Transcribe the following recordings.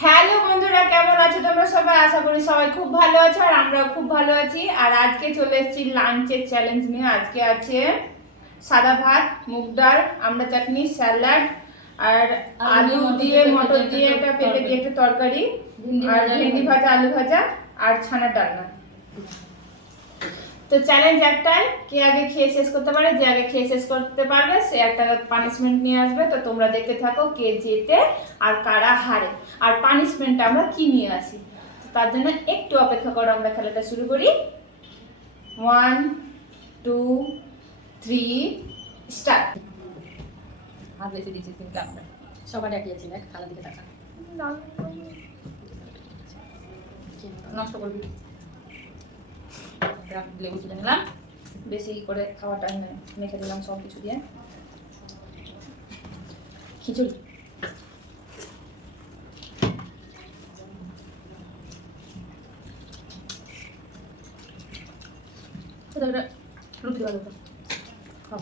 Hello বন্ধুরা কেমন আছো তোমরা সবাই? আশা করি সবাই খুব ভালো আছো আর আমরাও খুব ভালো আছি। আর আজকে চলে এসেছি লাঞ্চের চ্যালেঞ্জ নিয়ে। আজকে আছে সাদা ভাত মুগ ডাল আমরা চাটনি স্যালাড আর আলু, দিয়ে মটর দিয়ে একটা পেঁপে দিয়ে একটা তরকারি আর ভেন্ডি ভাজা আলু ভাজা আর ছানার ডালনা। তো চ্যালেঞ্জ একটাই কে আগে খেয়ে শেষ করতে পারে যে আগে খেয়ে শেষ করতে পারবে সে একটা পানিশমেন্ট নিয়ে আসবে। তো তোমরা দেখতে থাকো কে জেতে আর কারা হারে। আর পানিশমেন্ট আমরা কি নিয়ে আসি? তার জন্য একটু অপেক্ষা করো আমরা খেলাটা শুরু করি। ওয়ান টু থ্রি স্টার্ট হাত বেশি দিয়েছি কিন্তু আমরা সবার একই আছে দেখ খালা দিকে টাকা নষ্ট করবি। লেবু তুলে নিলাম। বেশি করে খাওয়াটা মেখে দিলাম সব কিছু দিয়ে। খিচুড়ি। রুটি তো খাও।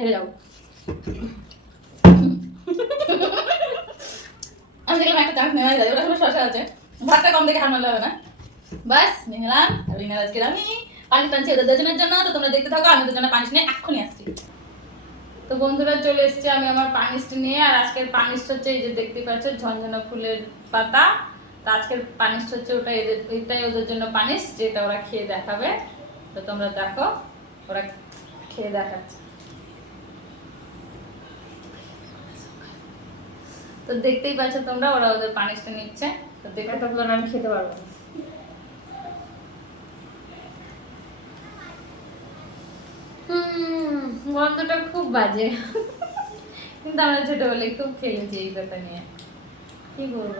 হেরে যাব। আমি দেখলাম একটা চান্স নেওয়া যায় ওরা সব শশা আছে। ভাতটা কম দেখে হার হবে না। বাস, নিয়ে নিলাম, আর আজকে আমি। পানি টানছি ওদের দুজনের জন্য, তো তোমরা দেখতে থাকো, আমি দুজনে পানিশ নিয়ে এক্ষুনি আসছি। তো বন্ধুরা, চলে এসেছি আমি আমার পানিশটা নিয়ে, আর আজকের পানিশটা হচ্ছে এই যে দেখতে পাচ্ছ ঝঞ্ঝনা ফুলের পাতা। তো আজকের পানিশটা হচ্ছে ওটা এদের, এটাই ওদের জন্য পানিশ, যেটা ওরা খেয়ে দেখাবে। তো তোমরা দেখো, ওরা খেয়ে দেখাচ্ছে। তো দেখতেই পাচ্ছ তোমরা ওরা ওদের পানিশটা নিচ্ছে। তো দেখো। না আমি খেতে পারব হুম, গন্ধটা খুব বাজে। কিন্তু আমরা ছোটবেলায় খুব খেলেছি এই কথা নিয়ে। কি করব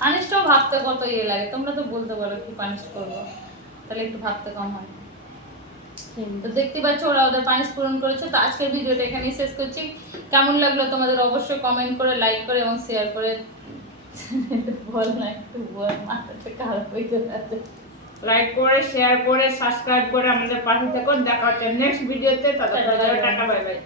পানিশটাও ভাবতে কত ইয়ে লাগে। তোমরা তো বলতে পারো কি পানিশ করব। তাহলে একটু ভাবতে কম হয়। তো দেখতে পাচ্ছ ওরা ওদের পানিশ পূরণ করেছে। তো আজকের ভিডিওটা এখানেই শেষ করছি। কেমন লাগল তোমাদের অবশ্যই কমেন্ট করে লাইক করে এবং শেয়ার করে? বল না একটু বল মাথাটা খারাপ হয়ে যাচ্ছে লাইক করে শেয়ার করে সাবস্ক্রাইব করে আমাদের পাশে থাকুন দেখা হচ্ছে নেক্সট ভিডিওতে টাটা বাই বাই